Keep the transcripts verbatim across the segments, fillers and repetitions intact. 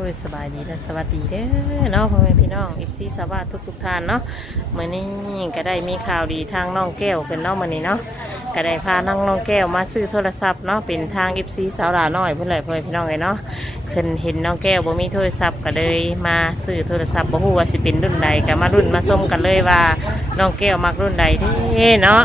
ยสบายดีและสวัสดีเด้อเนาะพ่อแม่พี่น้องเอฟซีสวัสดีทุกทุกท่านเนาะมื้อนี้ก็ได้มีข่าวดีทางน้องแก้วเป็นเนาะมื้อนี้เนาะก็ได้พาน้องน้องแก้วมาซื้อโทรศัพท์เนาะเป็นทางเอฟซีสาวหลาน้อยเพิ่นเลยพ่อแม่พี่น้องเลยเนาะขึ้นเห็นน้องแก้วบ่มีโทรศัพท์ก็เลยมาซื้อโทรศัพท์บ่ฮู้ว่าสิเป็นรุ่นใดก็มารุ่นมาส้มกันเลยว่าน้องแก้วมักรุ่นใดเด้เนาะ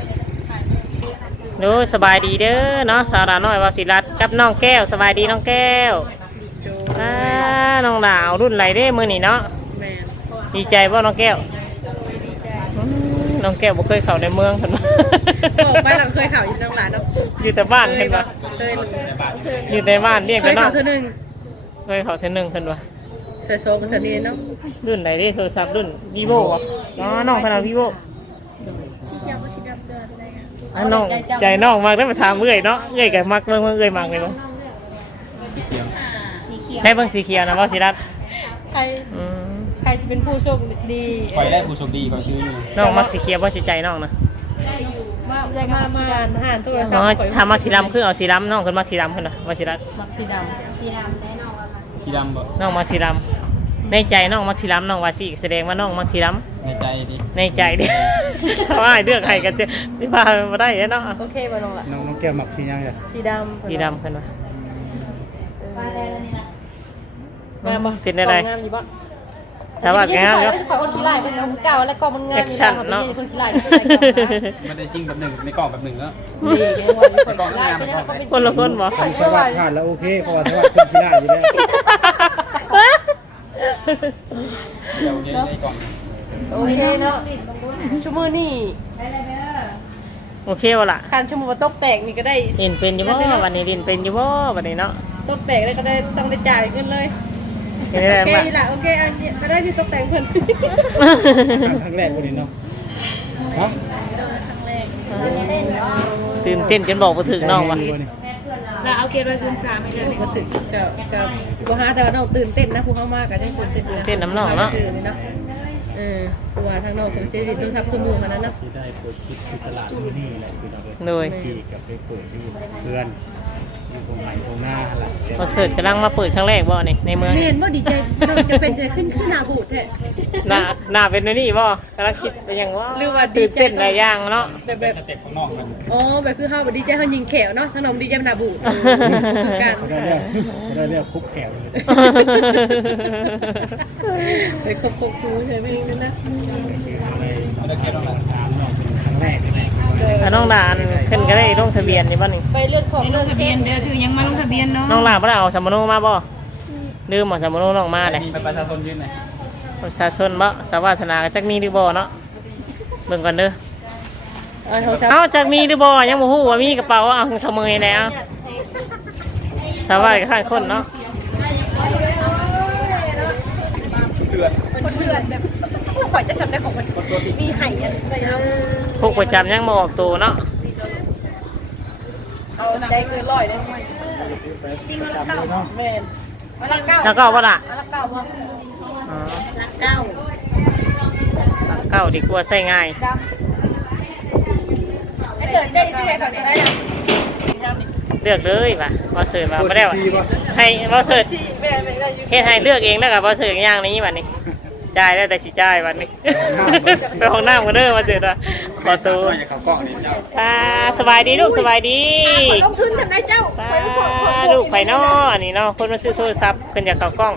ดูสบายดีเด้อเนาะสาวหลาน้อยวาสิรัตกับน้องแก้วสบายดีน้องแก้วอ่าน้องดาวรุ่นไหนเด้มือนี่เนาะดีใจป่ะน้องแก้วน้องแก้วบ่เคยเข้าในเมืองเห็นไหมบอกไปเราเคยเข่าอยู่ตรงหลานเนาะอยู่แต่บ้านเห็นปะอยู่แต่บ้านเรียกกันเนาะเคยเข่าเธอหนึ่งเคยเข้าเธอหนึ่งเห็นปะเธอโชว์กับเธอนี่เนาะรุ่นไหนเด้โทรศัพท์รุ่นวีโว่อ๋อน้องขนาดวีโว่น้องใจน้องมากได้มาถามเอื่อยเนาะเอื่อยกับมักเมื่อเอื่อยมักเลยมั้งใช่เบิ่งสีเขียวนะว่าสิรัตใครใครจะเป็นผู้โชคดีคอยได้ผู้โชคดีคอยชื่อน้องมักสีเขียวว่าจิตใจน้องนะมามามาหานโทรศัพท์ถ้ามักสีดำคือเอาสีดำน้องคนมักสีดำคนนะว่าสิรัตมักสีดำสีดำแน่นอนสีดำบ่น้องมักสีดำในใจน้องมักสีดำน้องว่าสิแสดงว่าน้องมักสีดำในใจดิในใจดิถ้าว่าเลือกใครกันจะสิพามาได้เนาะโอเคบ่น้องล่ะน้องน้องแก้วมักสียังไงสีดำสีดำคนว่างามบ่เป็นอะไรงามอยู่บ่สวัสดีครับขอคนขี้ไล่เป็นเก่าแล้วก็มันงามอยู่เนาะคนขี้ไล่มันได้จริงแบบหนึ่งในกล่องแบบหนึ่งแล้วในกล่องงามคนละคนบ่ทำสวัสดิ์ผ่านแล้วโอเคเพราะว่าสวัสดิ์คนขี้ไล่อยู่แล้วเดี๋ยวนี้ในกล่องโอเคเนาะชั่วโมงนี่โอเควะล่ะคันชั่วโมงตกแตกนี่ก็ได้ดินเป็นอยู่บ่วันนี้ดินเป็นอยู่บ่วันนี้เนาะตกแตกได้ก็ได้ต้องได้จ่ายเงินเลยโอเคล่ะโอเคอันนี้ก็ได้ที่ตกแต่งเพิ่นครั้งแรกวันนี้เนาะฮะตื่นเต้นจนบอกบ่ถึงน้องว่ะแล้วเอาเกมมาศูนย์สามไปเลยก็สึกกับกับกูฮะแต่ว่าน้องตื่นเต้นนะผู้เข้ามากกันได้ตื่นเต้นเต้นน้ำน้องเนาะเออตัวทางน้องของเจดีตัวทับสมูมันนั้นนะได้เปิดคิดที่ตลาดที่นี่แหละคือเราโดยที่กับไปเปิดที่เพื่อนตรงไหนตรงหน้าหลังพอเสิร์ชกำลังมาเปิดครั้งแรกบ่นี่ในเมืองเห็นว่าดีใจจะเป็นจะขึ้นขึ้นหน้าบูดแท้หน้าหน้าเป็นนี่บ่กำลังคิดไปยังว่าหรือว่าดีใจเต้นหลายอย่างเนาะแบบแบบสเต็ปของน้องมันอ๋อแบบคือเฮาแบบดีใจเฮายิงแขวเนาะทั้งน้องดีใจหน้าบูดคือการเขาได้เรียกเขาได้เรียกคุกแขวเลยไปคบคบคูใช่ไหมนั่นนะเอาได้แค่น้องหลังถามน้องครั้งแรกเลยน้องดานขึ้นก็ได้ลงทะเบียนนี่บ่นี่ไปเลือกของเลือกทะเบียนเดี๋ยวถือยังมาลงทะเบียนเนาะน้องหลานบ่ได้เอาสมโนมาบ่ลืมเอาสมโนน้องมาเลยมีประชาชนยืนไหนประชาชนบ่สาวาสนาจักมีหรือบ่เนาะเบิ่งก่อนเด้อเอ้าจักมีหรือบ่ยังบ่ฮู้ว่ามีกระเป๋าเอาเสมอแล้วสาวาก็ข้างคนเนาะเดือดคนเดือดแบบข่อยจะจำได้ของมันมีไห่อะไรเนาะพวกประจำยังมาออกตัวเนาะเอาใจเกินร้อยเลยซิ่งละเก้าแมนละเก้าละเก้าป่ะล่ะละเก้าป่ะอ๋อละเก้าละเก้าดีกว่าใส่ง่ายดำไอเสิร์ชได้ชื่ออะไรก่อนจะได้ดำเลือกเลยป่ะบอสเสิร์ชมาไม่ได้ให้บอสเสิร์ชเฮ็ดให้เลือกเองแล้วกับบอสเสิร์ชอย่างนี้วันนี้ได้ได้แต่สิจ่ายวันนี้ไปห้องน้ำกันเด้อมาเจอตัวขอสู้ตาสบายดีลูกสบายดีลงทุนทำได้เจ้าลูกไผ่นอนี่เนาะคนมาซื้อโทรศัพท์เพิ่นอยากเข้ากล้อง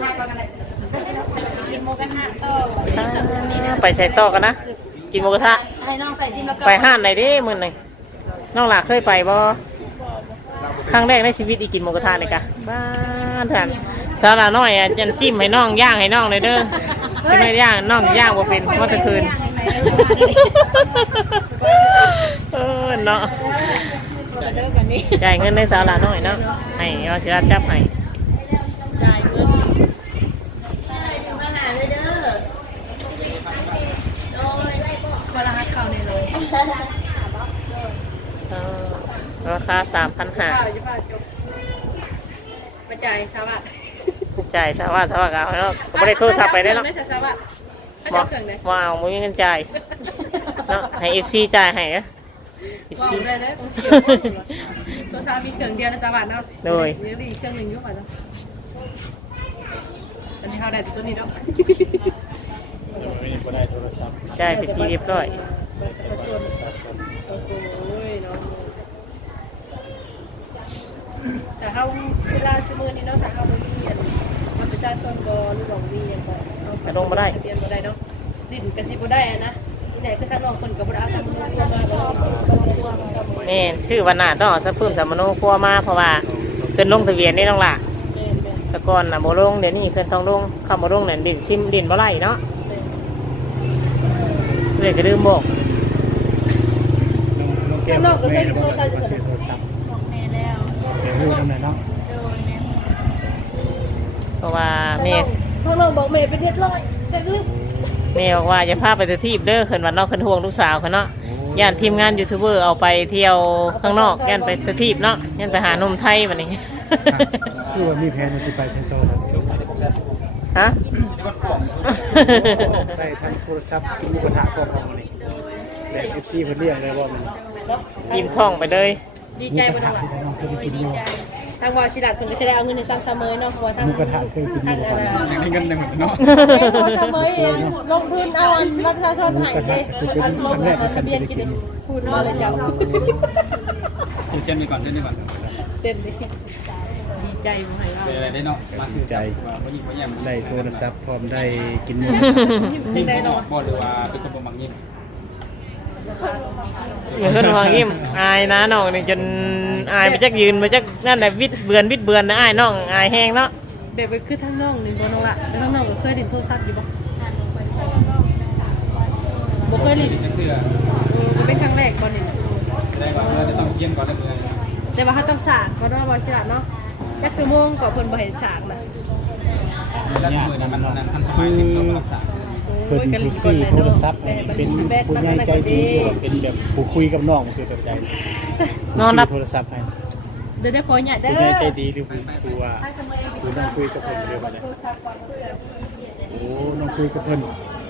ไปใส่ต่อกันนะกินหมูกระทะไปห้านไหนดิมื้อนึงน้องหลาเคยไปบ่ครั้งแรกในชีวิตอีกินหมูกระทะเลยกะบ้านท่านสาวน้อยอ่ะจันจิ้มให้น้องย่างให้น้องเลยเด้อไม่ได้ย่างน้องย่างบ่เป็นเมื่อคืนเออเนาะจ่ายเงินในสาวน้อยเนาะให้เอาศิลาจับให้จ่ายเงินมาหาเลยเด้อโดยคนละหักเขาในเลยราคาสามพันห้ามาจ่ายสวัสดิ์จ่ายสวัสดิ์สวัสดิ์เอาเนาะไม่ได้โทรศัพท์ไปได้เนาะว้าวไม่มีเงินจ่ายเนาะให้เอฟซีจ่ายให้อะเอฟซีได้เลยโทรศัพท์มีเครื่องเดียวนะสวัสดิ์เนาะโดยมีเครื่องหนึ่งยุ่งไปแล้วได้ตัวนี้เนาะเสียไม่ได้บ่ได้โทรศัพท์ได้เป็นที่เรียบร้อยประชาชนประชาชนโอ้โหเนาะแต่เฮาเวลาชั่วโมงนี้เนาะถ้าเฮาบ่มีอันมันประชาชนบ่หรือว่ามีหยังบ่เฮาลงมาได้ทะเบียนบ่ได้เนาะดินก็สิบ่ได้นะที่ไหนคือทางน้องเพิ่นก็บ่ได้เอาทางมือตัวมาบ่แม่นชื่อวันนาต้องเอาสักเพิ่มสามโนครัวมาเพราะว่าขึ้นลงทะเบียนนี่ต้องล่ะแม่นแม่นแต่ก่อนน่ะบ่ลงเดี๋ยวนี้ขึ้นต้องลงเข้ามาลงนั่นดินซิมดินบ่ไหลเนาะเลยก็ลืมบอกน้องแก้วแม่รู้ว่าซื้อโทรศัพท์บอกแม่แล้วเดี๋ยวรู้ทำไหนเนาะโดนแม่เพราะว่าแม่ทางน้องบอกแม่เป็นเฮ็ดร้อยแต่ลืมแม่บอกว่าจะพาไปที่บเด้อขึ้นวันนอกขึ้นห่วงลูกสาวเขาเนาะย่านทีมงานยูทูบเบอร์เอาไปเที่ยวข้างนอกย่านไปที่เนาะย่านไปหานมไทยวันนี้คือว่ามีแผนสิไปเซ็นโตแล้วฮะได้ทั้งโทรศัพท์กินหมูกระทะพร้อมกันนี่แหล่ เอฟ ซี เพิ่นเรียกเลยว่ามันยิ้มท้องไปเลยดีใจบ่น้องที่น้องเคยได้กินดีอยู่ใจทางว่าสิดัดเพิ่นก็สิได้เอาเงินให้ซ้ำเสมอเนาะเพราะว่าทางหมูกระทะเคยกินอยู่บ่ครับทางได้เงินหนึ่งเนาะเอ้ยพอเสมอเองลงทุนเอาอันรับประชาชนให้เด้อันลงอันทะเบียนกินพูดมาเลยเจ้าเส้นไปก่อนเส้นไปก่อนเต้นดิดีใจบ่ให้เราเป็นอะไรได้เนาะมาซื้อใจว่าพ่อยิงพ่อแย่มได้โทรศัพท์พร้อมได้กินหมูยิ้มได้เนาะบ่หรือว่าเป็นคนบ่มักยิ้มอย่าขึ้นห่วงยิ้มอายนะน้องนี่จนอายไปจักยืนไปจักนั่นแหละวิดเบือนวิดเบือนนะอายน้องอายแห้งเนาะแบบไปคือทางน้องนี่บ่น้องละแล้วทางน้องก็เคยเล่นโทรศัพท์อยู่บ่บ่เคยเล่นจะเกลือมันเป็นครั้งแรกบ่นี่แสดงว่าเราจะต้องเยี่ยมก่อนเลยแต่ว่าเขาต้องสาดเพราะว่าบ่สิล่ะเนาะจักชั่วโมงก็เพิ่นบ่เห็นฉากน่ะแล้วมือนั้นมันนั้นทันสมัยที่ต้องรักษาเพิ่นผู้ซื้อโทรศัพท์เป็นผู้ใหญ่ใจดีเป็นแบบผู้คุยกับน้องคือแบบใจซื้อโทรศัพท์ให้เดี๋ยวได้พอเนี่ยเด้ผู้ใหญ่อใจดีหรือผู้ผู้ว่าผู้ต้องคุยกับเพิ่นเดียวกันเลยโอ้น้องคุยกับเพิ่น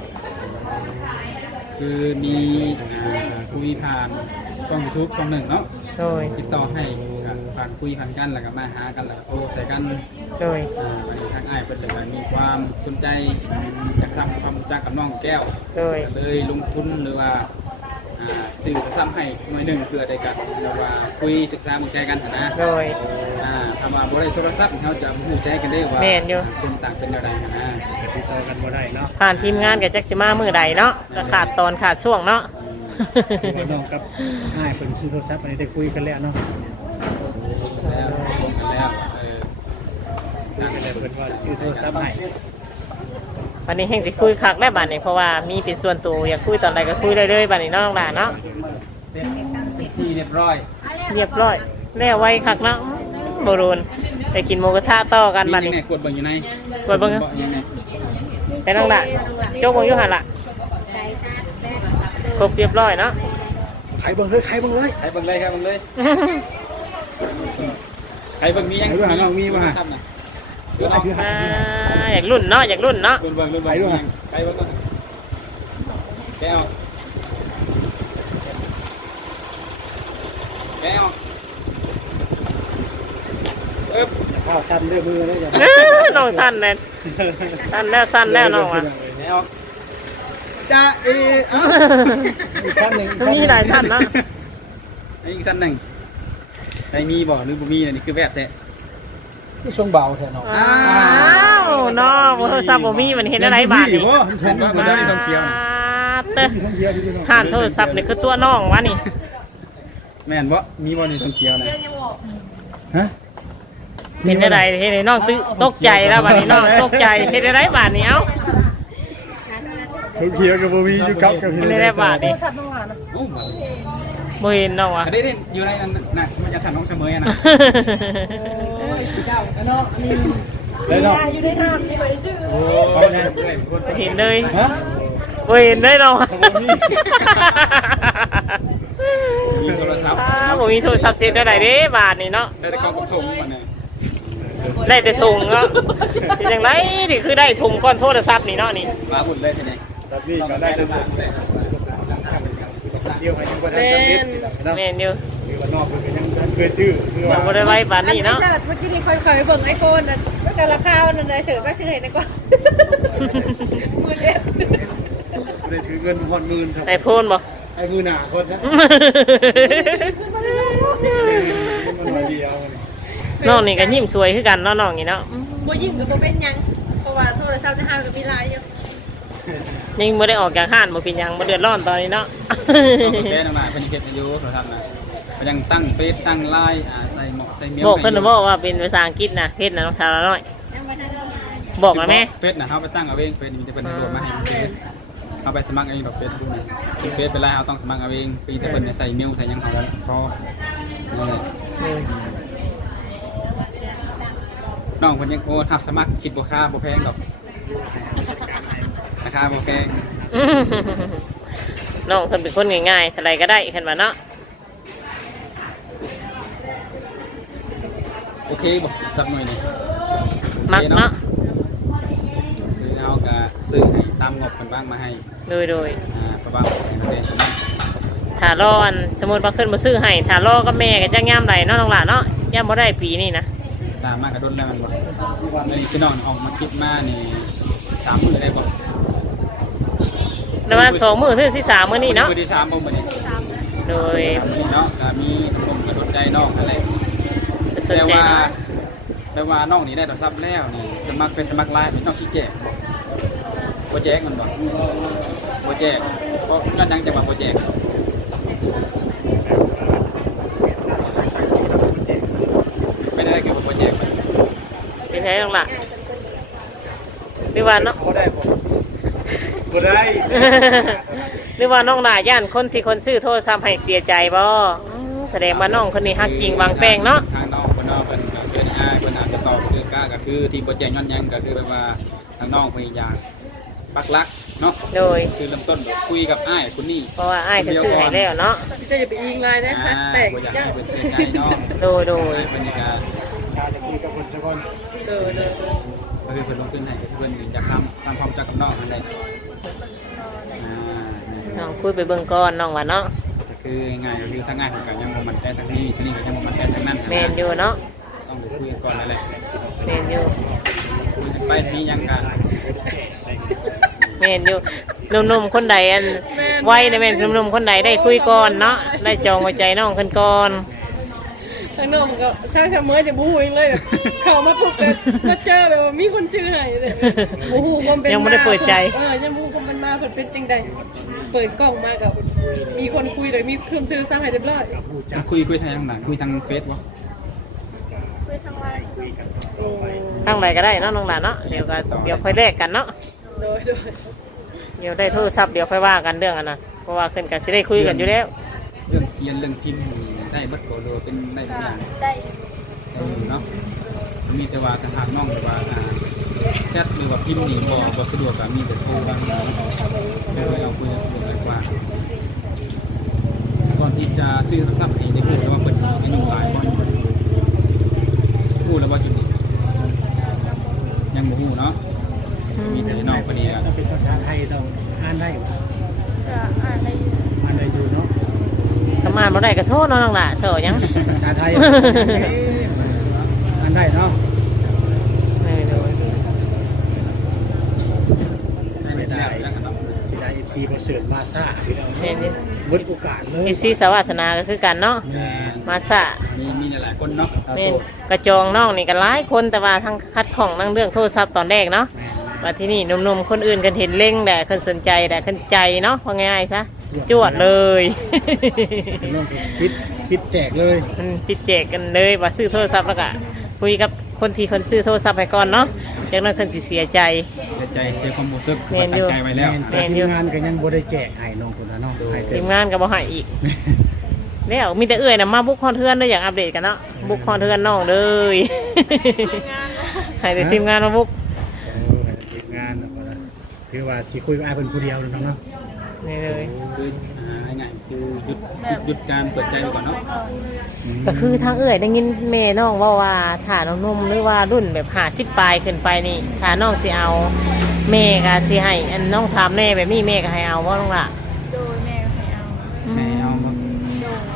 คือมีคุยผ่านช่องยูทูบช่องหนึ่งเนาะโดยติดต่อให้ผ่านคุยผ่านกันแล้วก็มาหากันแล้วก็โทรใส่กันโดยทางอ้ายเป็นเลยมีความสนใจอยากทำความรู้จักกับน้องแก้วโดยเลยลงทุนหรือว่าสื่อซ้ำให้หน่วยหนึ่งเพื่อได้กันหรือว่าคุยศึกษามือใจกันนะโดยทำมาบริโทรศัพท์เขาจะหูใจกันได้ว่าคนต่างเป็นอะไรนะก็สิต่อกันบ่ได้เนาะผ่านทีมงานกับแจ็คสิมามือใดเนาะก็ขาดตอนขาดช่วงเนาะคือว่าน้องกับอ้ายเพิ่นซื้อโทรศัพท์อันนี้ได้คุยกันแล้วเนาะแล้วแล้วเออนั่นก็เลยเพิ่นว่าซื้อโทรศัพท์ให้วันนี้แห่งสิคุยคักได้บัดนี้เพราะว่ามีเป็นส่วนตัวอยากคุยตอนใดก็คุยได้เลยบัดนี้เน้องหลานเนาะเสร็จเป็นที่เรียบร้อยเรียบร้อยแล้วไว้คักเนาะโบรูนไปกินหมูกระทะต่อกันบัดนี้นี่กดเบิ่งอยู่ในกดเบิ่งยังไงไปน้องหลานโจกวงอยู่หันละครบเรียบร้อยเนาะใครเบิ่งเลยใครเบิ่งเลยใครเบิ่งเลยใครเบิ่งเลยใครเบิ่งมียังใครเบิ่งหาน้องมีมาทำนะเดี๋ยวให้ถือให้อ่าอยากรุ่นเนาะอยากรุ่นเนาะเบิ่งเบิ่งเบิ่งใครเบิ่งใครเบิ่งก่อนแกเอาแกเอาเอ๊บข้าวสั้นด้วยมือเลยอย่าเอ้อน้องสั้นแน่สั้นแล้วสั้นแล้วน้องอ่ะแกเอาจ้าเอเอ้าอีกสั้นหนึ่งอีกสั้นมีหลายสั้นเนาะอีกสั้นหนึ่งใครมีบ่หรือบ่มีอันนี้คือแบบแต่ที่ช่วงเบาแท้เนาะอ้าวน้องโทรศัพท์บ่มีมันเห็นอะไรบาดนี่บ่ทงมันจะได้ต้องเคี้ยวเต้อท่องเที่ยวที่น้องห่านโทรศัพท์นี่คือตัวน้องวะนี่แม่นบ่มีบ่ในต้องเคี้ยวนะฮะเห็นอะไรเห็นไอ้น้องตึตกใจแล้วบัดนี้น้องตกใจเห็นอะไรบาดนี้เอ้าท่องเที่ยวกับบ่มีอยู่กับกับเห็นอะไรบาดนี่สัตว์น้องหลานนะโอ้บ่บ่เห็นน้องวะได้ได้อยู่ในนั้นน่ะมันจะสั่นน้องเสมอนะโอ้ยสีเก่ากันเนาะอันนี้ได้เนาะอยู่ในห้างนี่ไปชื่อโอ้เขาเนี่ยเพื่อนคนบ่เห็นเลยฮะบ่เห็นเลยน้องมีโทรศัพท์อ้าวบ่มีโทรศัพท์เสร็จได้เด้บาดนี่เนาะได้แต่กองกบทงมันเนี่ยได้แต่ถุงเนาะเป็นจังไดนี่คือได้ถุงก้อนโทรศัพท์นี่เนาะนี่มาบุญเลยทีนี้แบบนี้ก็ได้เลยเดียวให้ยังบ่ทันเป็สำเร็จนเนาะแม่นอยู่หรือว่านอกเพิ่นก็ยังทันเคยซื้อคือยัว่างบ่ได้ไว้ปานนี้เนาะอัเมื่อกี้นี่ค่อยๆเบิ่งไอโฟนน่ะแล้วก็ราคานั่นน่ะเฉยว่าชื่อให้นะก่อนมือเล็บได้ถือเงินหอนหมื่นสักไอโฟนบ่ไอ้มือหนาคนซะมันมาเดียวนี่น้องนี่ก็ยิ้มสวยคือกันเนาะน้องนี่เนาะบ่ยิ่งก็บ่เป็นหยังเพราะว่าโทรศัพท์ในห้างก็มีหลายอยู่ยังบ่ได้ออกจากห้านบ่เป็นหยังบ่เดือดร้อนตอนนี้เนาะแก้นมาเป็นเก็บอายุเขาทำนะเขายังตั้งเฟซตั้งไลน์อ่าใส่หมอกใส่เมียบอกเพิ่นน่ะบอกว่าเป็นภาษาอังกฤษนะเพชรนะน้องสาวน้อยบอกแล้วแม่เฟซนะเขาไปตั้งเอาเองเฟซมีแต่เป็นรวมมาให้มันซื้อเอาไปสมัครเองดอกเฟซดูนะเฟซเป็นไรเอาต้องสมัครเอาเองปีแต่เป็นใส่เมลใส่ยังเขาพอนั่นแหละอืมน้องคนยังโอ้ทับสมัครคิดบ่ค่าบ่แพงดอกราคาบ่แพงน้องเพิ่นเป็นคนง่ายๆเท่าไรก็ได้คันว่าเนาะโอเคบ่สักหน่อยหนึงมักเนาะคือเอาก็ซื้อให้ตามงบกันบ้างมาให้โดยโดยอ่าประมาณเปอร์เซ็นต์ถ้ารออันสมมุติว่าขึ้นบ่ซื้อให้ถ้ารอกับแม่ก็จักยามใดเนาะน้องหลานเนาะยามบ่ได้ปีนี้นะตามมากระโดดแล้วมันบ่ในพี่น้องออกมาคิดมานี่สามมื้อได้บ่ประมาณสองมื้อถึงสิสามมื้อนี้เนาะมื้อที่สามบ่มื้อนี้โดยสามมื้อเนาะก็มีผมกระโดดใจน้องอะไรสนแต่ใจว่าเนาะแต่ว่าน้องนี่ได้โทรศัพท์แล้วนี่สมัครเป็นสมัครไลน์เป็นน้องชี้แจกบ่แจกมันบ่บ่แจกเพราะนั่นยังจะมาบ่แจกไม่ได้เกี่ยวกับบ่แจกเป็นไงน้องหล่ะหรือว่าเนาะเขาได้บ่บ่ได้หรือว่าน้องหล่าย่านคนที่คนซื้อโทรศัพท์ให้เสียใจบ่อืมแสดงว่าน้องคนนี้ฮักจริงวางแป้งเนาะทางน้องคนน้องเป็นเป็นอ้ายเป็นอาจจะตอบคือกล้าก็คือที่โปรเจกต์ย้อนยังก็คือแบบว่าทางน้องพยายามปักลักเนาะโดยคือเริ่มต้นคุยกับอ้ายคนนี้เพราะว่าอ้ายก็ซื้อให้แล้วเนาะจะอย่าไปยิงลายนะอ่าแตกบ่อยากจ้าให้เป็นเสียใจเนาะโดยโดยบรรยากาศชาจะคุยกับคนสักคนเด้อเด้อก็คือเพิ่นลงขึ้นให้เพื่อนอยากทำทำความรู้จักกับน้องนั่นแหละอ่าน้องคุยไปเบิ่งก่อนน้องว่าเนาะก็คือง่ายก็คือทั้งง่ายของการยังบ่มันแต่ทางนี้ที่นี่ก็ยังบ่มันแต่ทางนั้นแมนอยู่เนาะต้องไปคุยกันก่อนนั่นแหละแมนอยู่ไปมียังกันแมนอยู่หนุ่มๆคนใดอันไว้ในแมนหนุ่มๆคนใดได้คุยก่อนเนาะได้จองหัวใจน้องคนก่อนทางน้องก็ถ้าทำเมื่อจะบูฮูเองเลยแบบเข้ามาปุ๊บเลยมาเจอแบบว่ามีคนชื่อให้เลยบูฮูความเป็นยังไม่ได้เปิดใจเออยังบูฮูความเป็นมาเปิดเป็นจริงใดเปิดกล้องมากับมีคนคุยเลยมีคนชื่อสร้างให้เรียบร้อยคุยคุยทางไหนคุยทางเฟซวะโอ้ทั้งไหนก็ได้เนาะน้องหลานเนาะเดี๋ยวก็เดี๋ยวค่อยแลกกันเนาะโดยโดยเดี๋ยวได้โทรศัพท์เดี๋ยวค่อยว่ากันเรื่องอันนั้นเพราะว่าขึ้นกันสิได้คุยกันอยู่แล้วเรื่องเขียนเรื่องพิมพ์ได้เบัดโหลดเป็นได้ทุกอย่างได้เนาะมีแต่ว่าทางน้องหรือว่าแชทหรือว่าพิมพ์นี่บ่บ่สะดวกก็มีแต่โทรบ้างเดี๋ยวเราคุยกันสะดวกกว่าก่อนที่จะซื้อโทรศัพท์นี่ได้พูดแล้วว่าเปิดอายุหลายบ่พูดแล้วว่าจุดนี้ยังบ่ฮู้เนาะมีแต่น้องคนนี้ถ้าเป็นภาษาไทยต้องอ่านได้อ่านได้อ่านได้อยู่เนาะทำงานบ่ได้ก็โทษเนาะน้องหล่ะเสอยังภาษาไทยอ่านได้เนาะเออเดี๋ยวเสียดายเสียดาย เอฟ ซี บ่เสิร์ชมาซ่าพี่น้องแม่นอยู่เบิดโอกาสเลยเอฟซีสาวาสนาก็คือกันเนาะแม่มาสะมีมีหลายคนเนาะแม่นกระจองน้องนี่ก็หลายคนแต่ว่าทั้งคัดของนั่งเรื่องโทรศัพท์ตอนแรกเนาะว่าที่นี่หนุ่มๆคนอื่นกันเห็นเล่งแต่คนสนใจแต่คนใจเนาะว่าง่ายๆซะจวดเลยเป็นเรื่องปิดปิดแจกเลยมันปิดแจกกันเลยว่าซื้อโทรศัพท์แล้วก็คุยกับคนที่คนซื้อโทรศัพท์ไปก่อนเนาะจากนั้นคนสิเสียใจเสียใจเสียความรู้สึกแม่นอยู่ตั้งใจไว้แล้วแต่ทีมงานก็ยังบ่ได้แจกให้น้องคนนั้นเนาะให้แต่ทีมงานก็บ่ให้อีกแล้วมีแต่เอื้อยนะมาบุกคอนเทือนด้วยอย่างอัปเดตกันเนาะบุกคอนเทือนน้องเลย ให้แต่ทีมงานมาบุกเออให้ทีมงานแล้วก็คือว่าสิคุยกับอ้ายเพิ่นผู้เดียวเนาะเนาะนี่เลยคืออ่าง่ายๆคือหยุดหยุดการเปิดใจไปก่อนเนาะก็คือทางเอื้อยได้ยินแม่น้องว่าว่าถ้าน้องนุ่มหรือว่ารุ่นแบบหาสิบปลายขึ้นไปนี่ถ้าน้องสิเอาแม่ก็สิให้อันน้องถามแม่แบบนี้แม่ก็ให้เอาว่าน้องล่ะโดยแม่ก็ให้เอาแม่เอามาให้เอา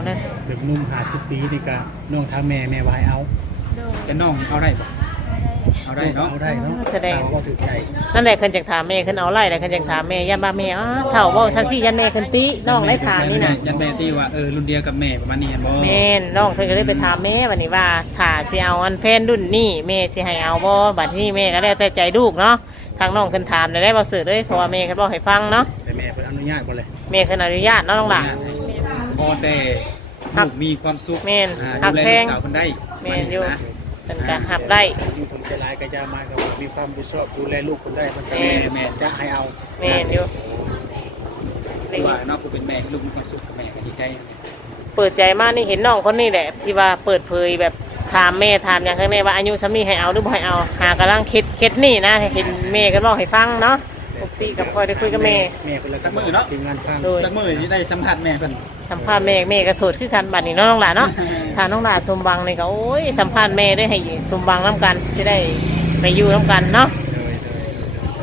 นั่นแบบหนุ่มห้าสิบปีนี่ก็น้องทางแม่แม่ว่าให้เอาแต่น้องเอาได้บ่เอาได้เนาะเอาได้เนาะแสดงเอาก็ถือใจนั่นแหละเพิ่นจักถามแม่เพิ่นเอาไล่แล้วเพิ่นจักถามแม่ยันว่าแม่อ้าเฒ่าเว้าซั่นสิยันแม่เพิ่นติน้องได้ถามนี่น่ะยันแม่ที่ว่าเออรุ่นเดียวกับแม่ประมาณนี้เห็นบ่แม่นน้องเพิ่นก็เลยไปถามแม่วันนี้ว่าถ้าสิเอาอันแฟนรุ่นนี้แม่สิให้เอาบ่บัดนี้แม่ก็แล้วแต่ใจลูกเนาะทางน้องเพิ่นถามได้ได้บ่ซื่อเลยเพราะว่าแม่เพิ่นบอกให้ฟังเนาะแต่แม่เพิ่นอนุญาตบ่เลยแม่เพิ่นอนุญาตเนาะน้องหล่ะพอแต่ลูกมีความสุขแม่นอ่าหัดูกแลแพลูงกสาวคนได้แม่นอยู่นะเพิ่นก็รับได้ที่ผมใจร้ายก็จะมาก็ว่ามีความรู้สึกดูแลลูกคนได้มันก็แม่แม่จะให้เอาแม่นอยู่คือว่าเนอกเป็นแม่ลูกมีความสุขกับแม่ก็ดีใจเปิดใจมากนี่เห็นน้องคนนี้แหละที่ว่าเปิดเผยแบบถามแม่ถามอย่างข้างในว่าอายุซ้ำนี้ให้เอาหรือบ่ให้เอาหากำลังคิดคิดนี่นะเห็นแม่ก็บอกให้ฟังเนาะปกติกับคอยได้คุยกับแม่แม่เพิ่นเลยสักมื้อเนาะทีมงานฟังโดยสักมื้อที่ได้สัมผัสแม่เพิ่นสัมภาษณ์แม่แม่ก็โสดคือกันบัดนี้เนาะน้องหลานเนาะ ถ้าน้องหลานสมบังนี่ก็โอ้ยสัมภาษณ์แม่ได้ให้สมบังน้ำกันจะได้ไปอยู่น้ำกันเนาะโดยโดย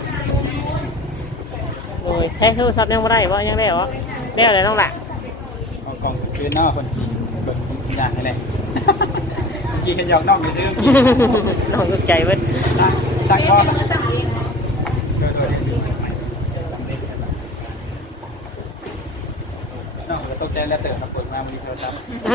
โอ้ยแค่โทรศัพท์ยังไม่ได้วะยังได้เหรอได้อะไรน้องหลานเอากล่องคืนเนาะคนสิเบิ่งทุกอย่างให้แน่เมื่อกี้เห็นหยอกน้องอยู่ซื่อน้องตกใจเว้ยตั้งตั้งก็น้องก็ตกใจแล้วเติบมาเปิดมามีโทรศัพท์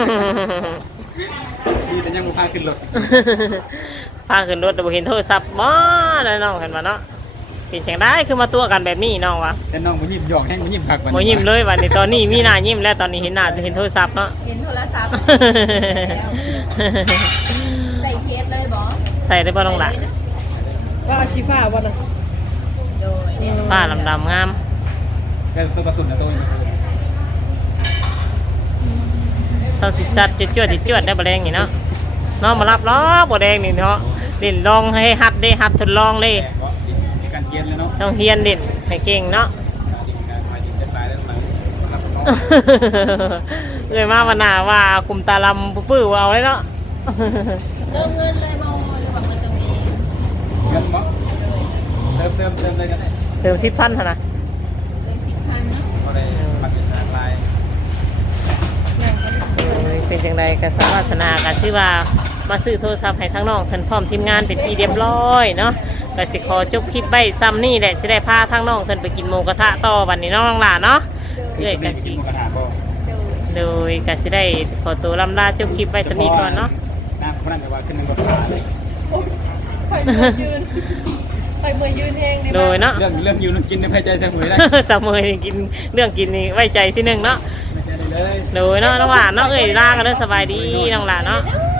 ดีแต่ยังบ่พาขึ้นรถพาขึ้นรถแต่บ่เห็นโทรศัพท์บ่แล้วน้องเห็นมาเนาะเป็นจังได้คือมาตัวกันแบบนี้น้องวะแต่น้องบ่ยิ้มหยอกแห้งบ่ยิ้มคักบัดบ่ยิ้มเลยวันนี้ตอนนี้มีหน้ายิ้มแล้วตอนนี้เห็นหน้าเห็นโทรศัพท์เนาะเห็นโทรศัพท์ใส่เคสเลยบอใส่ได้บ่น้องหลานว่าเอาชีฟ้าบ่น่ะป้าดำๆงามก็ตัวการ์ตูนนะตัวนี้เศร้าจิตจัดจิตจวดจิตจวดได้บ่แรงนี่เนาะน้องมารับล้อบ่แดงนี่เนาะเล่นลองให้ฮัดได้ฮัดทดลองเลยแก็มีการเกียนเลยเนาะต้องเฮียนเด่นให้เก่งเนาะการมายิงจะตายแล้วมันรับน้องเลยมาวันหน้าว่าคุมตาลำปื้อๆเอาเลยเนาะเริ่มเงินเลยมองหรือว่าเงินตรงนี้เงินมั้งเติมเติมเติมเลยกันเลยเติมสิบพันเท่านะเลยสิบพันเนาะก็ได้ปักเป็นสนามลายโอ้ยเป็นจังใดก็สามารถสนากันที่ว่ามาซื้อโทรศัพท์ให้ทั้งน้องเพิ่นพร้อมทีมงานเป็นที่เรียบร้อยเนาะก็สิขอจบคลิปไว้ซ้ำนี่แหละสิได้พาทั้งน้องเพิ่นไปกินหมูกระทะต่อวันนี้เน้องหลานเนาะเอ้อยก็สิกระถางบ่โดยก็สิได้ขอตัวลำลาจบคลิปไว้สำนี้ก่อนเนาะน้ำพนันแต่ว่าขึ้นหนึ่งกับขาเลยไปเมื่อยืนไปเมื่อยืนเองในโดยเนาะเรื่องเรื่องอยู่น้ำกินในใจใจมือได้สามมือกินเรื่องกินนี่ไว้ใจที่หนึ่งเนาะไม่ใจเลยโดยเนาะน้องหลานเนาะเอ้ยลากันเด้อสบายดีน้องหลานเนาะเ